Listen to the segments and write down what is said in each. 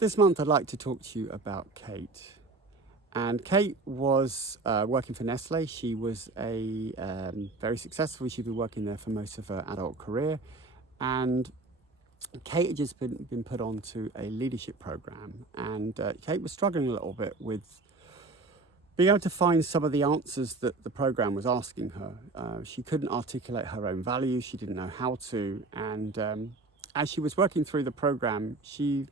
This month I'd like to talk to you about Kate. And Kate was working for Nestle. She was very successful. She'd been working there for most of her adult career. And Kate had just been put onto a leadership program. And Kate was struggling a little bit with being able to find some of the answers that the program was asking her. She couldn't articulate her own values. She didn't know how to. And as she was working through the program, she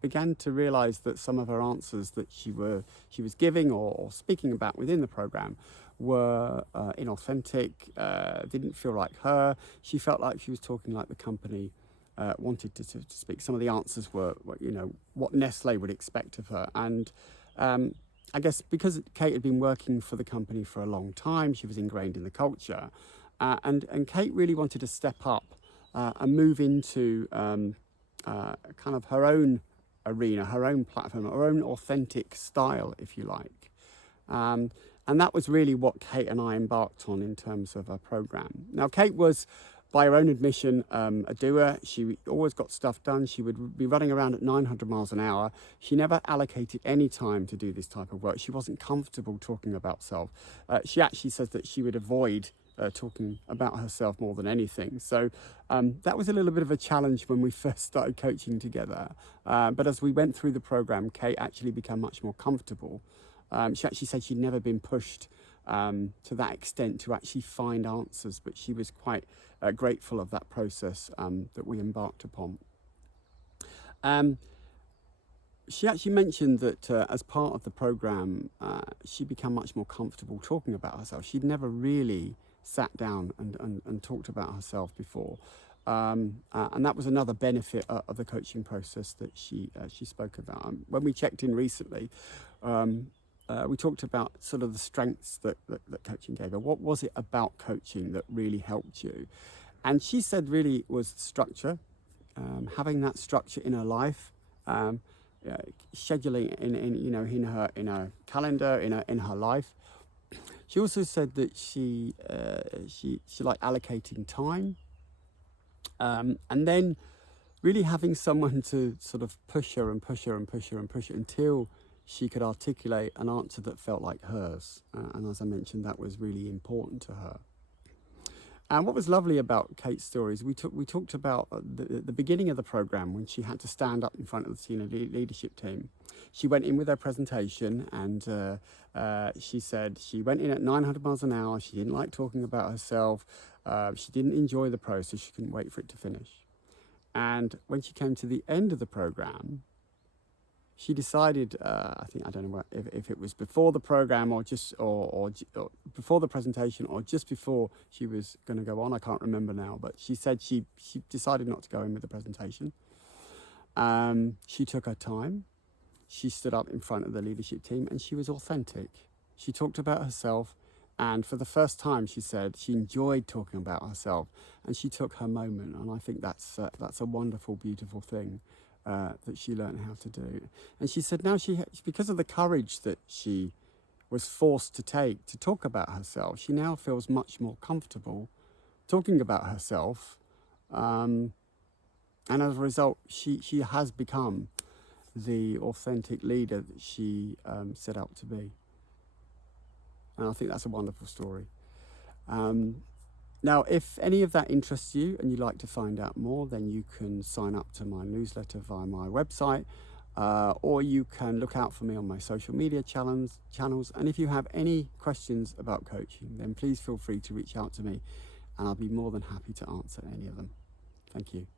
began to realize that some of her answers that she was giving or speaking about within the program were inauthentic, didn't feel like her. She felt like she was talking like the company wanted to speak. Some of the answers were, what Nestle would expect of her. And I guess because Kate had been working for the company for a long time, she was ingrained in the culture. And Kate really wanted to step up and move into kind of her own arena, her own platform, her own authentic style, if you like. And that was really what Kate and I embarked on in terms of our program. Now, Kate was, by her own admission, a doer. She always got stuff done. She would be running around at 900 miles an hour. She never allocated any time to do this type of work. She wasn't comfortable talking about herself. She actually says that she would avoid talking about herself more than anything. So that was a little bit of a challenge when we first started coaching together. But as we went through the program, Kate actually became much more comfortable. She actually said she'd never been pushed to that extent to actually find answers, but she was quite grateful of that process that we embarked upon. She actually mentioned that as part of the program, she became much more comfortable talking about herself. She'd never really sat down and talked about herself before. And that was another benefit of the coaching process that she spoke about. When we checked in recently, we talked about sort of the strengths that coaching gave her. What was it about coaching that really helped you? And she said really it was structure, having that structure in her life, scheduling in her calendar, in her life. She also said that she liked allocating time, and then really having someone to sort of push her until she could articulate an answer that felt like hers. And as I mentioned, that was really important to her. And what was lovely about Kate's stories, we talked about the beginning of the program when she had to stand up in front of the senior leadership team. She went in with her presentation, and she said she went in at 900 miles an hour. She didn't like talking about herself. She didn't enjoy the process. She couldn't wait for it to finish. And when she came to the end of the program, she decided, I don't know if it was before the program or before the presentation or just before she was going to go on. I can't remember now, but she said she decided not to go in with the presentation. She took her time. She stood up in front of the leadership team and she was authentic. She talked about herself, and for the first time, she said she enjoyed talking about herself, and she took her moment. And I think that's a wonderful, beautiful thing. That she learned how to do. And she said now because of the courage that she was forced to take to talk about herself, she now feels much more comfortable talking about herself. And as a result, she has become the authentic leader that she set out to be. And I think that's a wonderful story. Now, if any of that interests you and you'd like to find out more, then you can sign up to my newsletter via my website, or you can look out for me on my social media channels. And if you have any questions about coaching, then please feel free to reach out to me, and I'll be more than happy to answer any of them. Thank you.